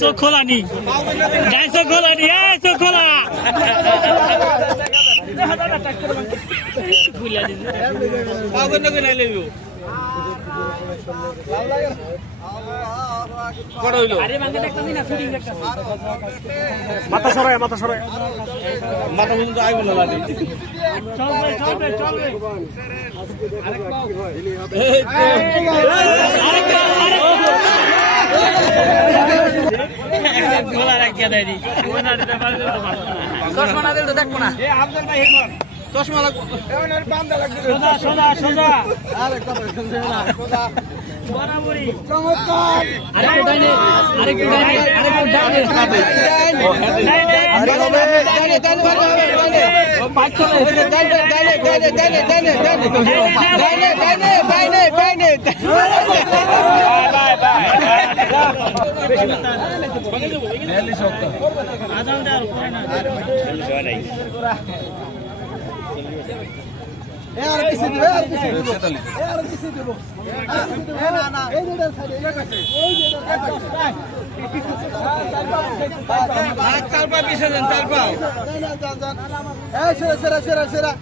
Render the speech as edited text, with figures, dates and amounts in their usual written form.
চোখ খোলা নি যাই চোখ খোলা নি চোখ খোলা মাথা সরায় মাথা সরায় মাথা পর্যন্ত আইবো না লাগে চশমা না দিলে তো দেখবো না চশমা লাগবো সোজা সোজা আরেকটু সেরা